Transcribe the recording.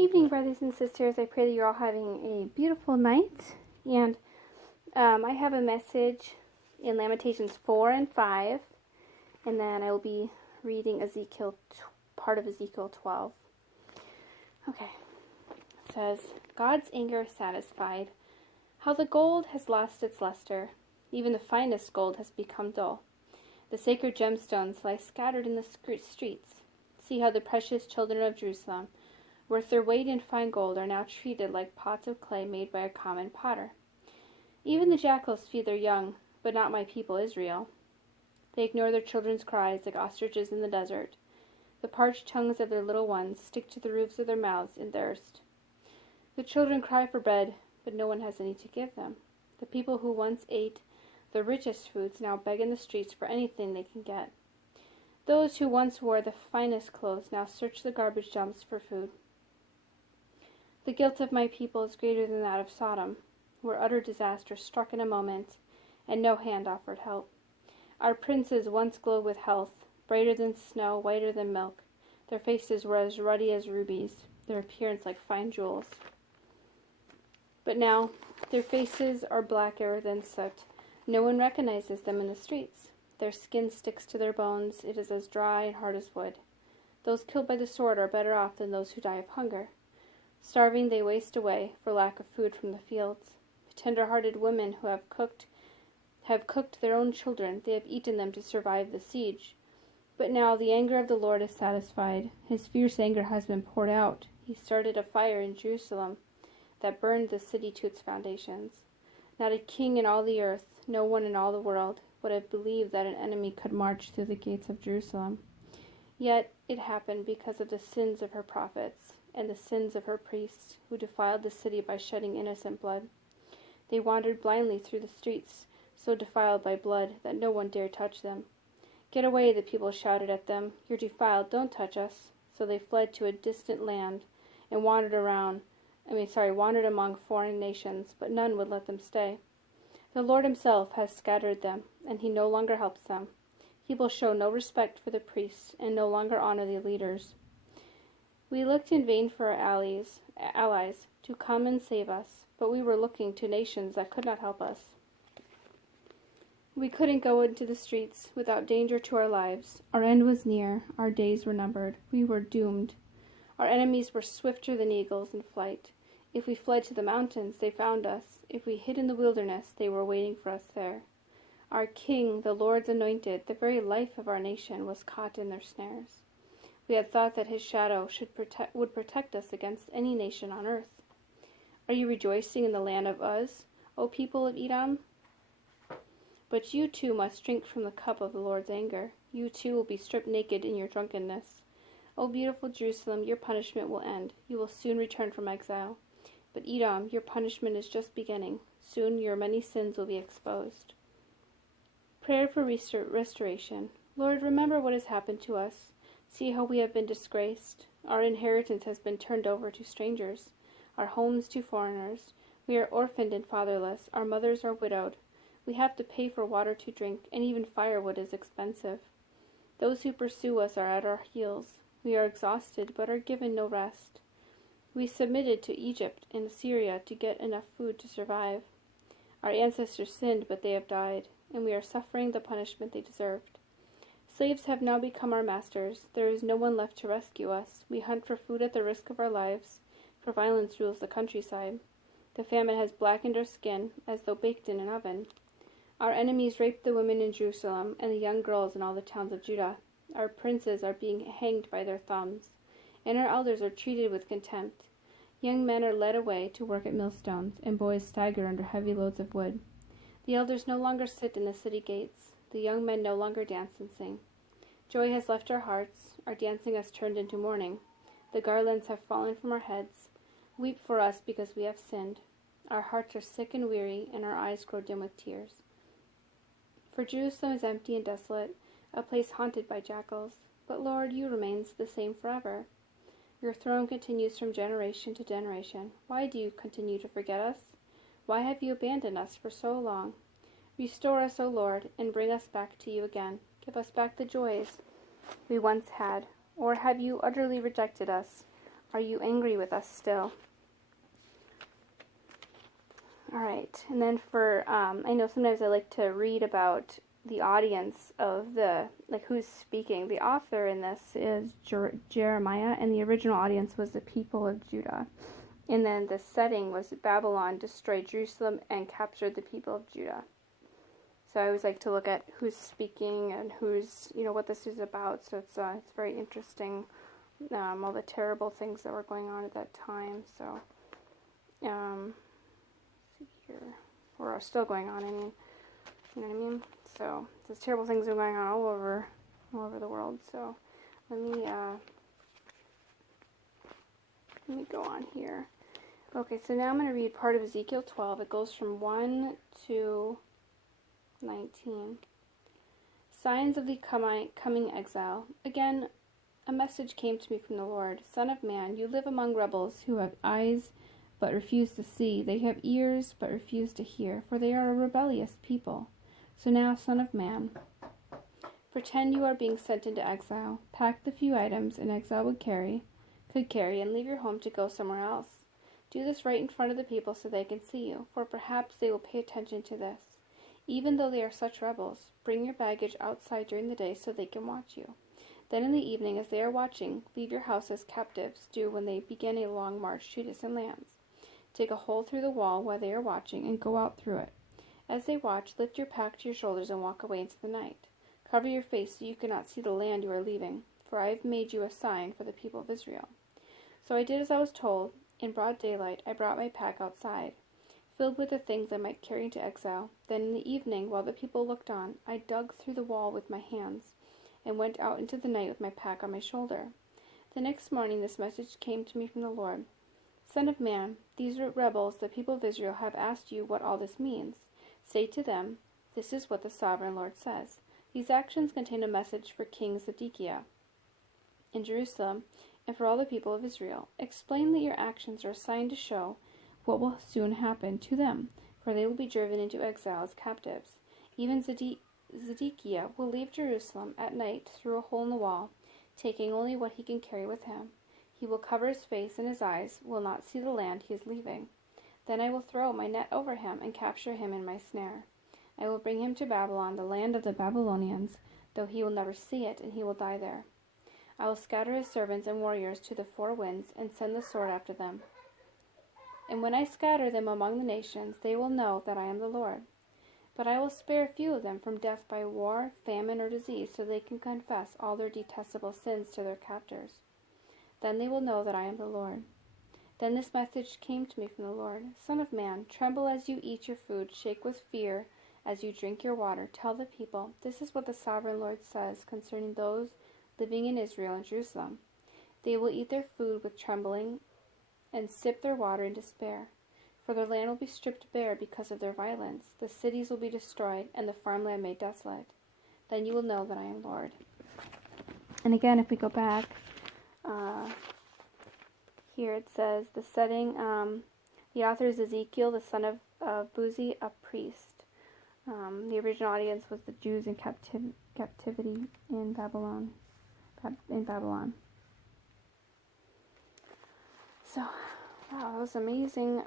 evening, brothers and sisters. I pray that you're all having a beautiful night. And I have a message in Lamentations 4 and 5. And then I will be reading part of Ezekiel 12. Okay. It says, God's anger is satisfied. How the gold has lost its luster. Even the finest gold has become dull. The sacred gemstones lie scattered in the streets. See how the precious children of Jerusalem, worth their weight in fine gold, are now treated like pots of clay made by a common potter. Even the jackals feed their young, but not my people Israel. They ignore their children's cries like ostriches in the desert. The parched tongues of their little ones stick to the roofs of their mouths in thirst. The children cry for bread, but no one has any to give them. The people who once ate the richest foods now beg in the streets for anything they can get. Those who once wore the finest clothes now search the garbage dumps for food. The guilt of my people is greater than that of Sodom, where utter disaster struck in a moment, and no hand offered help. Our princes once glowed with health, brighter than snow, whiter than milk. Their faces were as ruddy as rubies, their appearance like fine jewels. But now, their faces are blacker than soot. No one recognizes them in the streets. Their skin sticks to their bones. It is as dry and hard as wood. Those killed by the sword are better off than those who die of hunger. Starving, they waste away for lack of food from the fields. Tender-hearted women who have cooked their own children. They have eaten them to survive the siege. But now the anger of the Lord is satisfied. His fierce anger has been poured out. He started a fire in Jerusalem that burned the city to its foundations. Not a king in all the earth, no one in all the world, would have believed that an enemy could march through the gates of Jerusalem. Yet it happened because of the sins of her prophets and the sins of her priests, who defiled the city by shedding innocent blood. They wandered blindly through the streets, so defiled by blood that no one dared touch them. Get away, the people shouted at them. You're defiled, don't touch us. So they fled to a distant land and wandered among foreign nations, but none would let them stay. The Lord himself has scattered them, and he no longer helps them. He will show no respect for the priests, and no longer honor the leaders. We looked in vain for our allies to come and save us, but we were looking to nations that could not help us. We couldn't go into the streets without danger to our lives. Our end was near, our days were numbered. We were doomed. Our enemies were swifter than eagles in flight. If we fled to the mountains, they found us. If we hid in the wilderness, they were waiting for us there. Our King, the Lord's anointed, the very life of our nation, was caught in their snares. We had thought that his shadow would protect us against any nation on earth. Are you rejoicing in the land of Uz, O people of Edom? But you too must drink from the cup of the Lord's anger. You too will be stripped naked in your drunkenness. O beautiful Jerusalem, your punishment will end. You will soon return from exile. But Edom, your punishment is just beginning. Soon your many sins will be exposed. Prayer for restoration. Lord, remember what has happened to us. See how we have been disgraced. Our inheritance has been turned over to strangers, our homes to foreigners. We are orphaned and fatherless. Our mothers are widowed. We have to pay for water to drink, and even firewood is expensive. Those who pursue us are at our heels. We are exhausted, but are given no rest. We submitted to Egypt and Assyria to get enough food to survive. Our ancestors sinned, but they have died, and we are suffering the punishment they deserved. Slaves have now become our masters. There is no one left to rescue us. We hunt for food at the risk of our lives, for violence rules the countryside. The famine has blackened our skin, as though baked in an oven. Our enemies rape the women in Jerusalem and the young girls in all the towns of Judah. Our princes are being hanged by their thumbs, and our elders are treated with contempt. Young men are led away to work at millstones, and boys stagger under heavy loads of wood. The elders no longer sit in the city gates. The young men no longer dance and sing. Joy has left our hearts. Our dancing has turned into mourning. The garlands have fallen from our heads. Weep for us because we have sinned. Our hearts are sick and weary, and our eyes grow dim with tears. For Jerusalem is empty and desolate, a place haunted by jackals. But Lord, you remain the same forever. Your throne continues from generation to generation. Why do you continue to forget us? Why have you abandoned us for so long? Restore us, O Lord, and bring us back to you again. Give us back the joys we once had. Or have you utterly rejected us? Are you angry with us still? Alright, and then for, I know sometimes I like to read about the audience of who's speaking. The author in this is Jeremiah, and the original audience was the people of Judah. And then the setting was Babylon destroyed Jerusalem and captured the people of Judah. So I always like to look at who's speaking and who's, what this is about. So it's very interesting, all the terrible things that were going on at that time. So, here, or are still going on. I mean, you know what I mean. So these terrible things are going on all over the world. So let me go on here. Okay, so now I'm going to read part of Ezekiel 12. It goes from 1 to 19. Signs of the coming exile. Again, a message came to me from the Lord. Son of man, you live among rebels who have eyes but refuse to see. They have ears but refuse to hear, for they are a rebellious people. So now, son of man, pretend you are being sent into exile. Pack the few items an exile could carry, and leave your home to go somewhere else. Do this right in front of the people so they can see you, for perhaps they will pay attention to this. Even though they are such rebels, bring your baggage outside during the day so they can watch you. Then in the evening, as they are watching, leave your house as captives do when they begin a long march to distant lands. Take a hole through the wall while they are watching and go out through it. As they watch, lift your pack to your shoulders and walk away into the night. Cover your face so you cannot see the land you are leaving, for I have made you a sign for the people of Israel. So I did as I was told. In broad daylight, I brought my pack outside, filled with the things I might carry into exile. Then in the evening, while the people looked on, I dug through the wall with my hands and went out into the night with my pack on my shoulder. The next morning this message came to me from the Lord. Son of man, these rebels, the people of Israel, have asked you what all this means. Say to them, this is what the sovereign Lord says. These actions contain a message for King Zedekiah in Jerusalem and for all the people of Israel. Explain that your actions are a sign to show what will soon happen to them, for they will be driven into exile as captives. Even Zedekiah will leave Jerusalem at night through a hole in the wall, taking only what he can carry with him. He will cover his face, and his eyes will not see the land he is leaving. Then I will throw my net over him and capture him in my snare. I will bring him to Babylon, the land of the Babylonians, though he will never see it, and he will die there. I will scatter his servants and warriors to the four winds and send the sword after them. And when I scatter them among the nations, they will know that I am the Lord. But I will spare a few of them from death by war, famine, or disease, so they can confess all their detestable sins to their captors. Then they will know that I am the Lord. Then this message came to me from the Lord. Son of man, tremble as you eat your food, shake with fear as you drink your water. Tell the people, this is what the sovereign Lord says concerning those living in Israel and Jerusalem. They will eat their food with trembling and sip their water in despair. For their land will be stripped bare because of their violence. The cities will be destroyed and the farmland made desolate. Then you will know that I am Lord. And again, if we go back, here it says, the setting, the author is Ezekiel, the son of Buzi, a priest. The original audience was the Jews in captivity in Babylon. So, wow, that was amazing.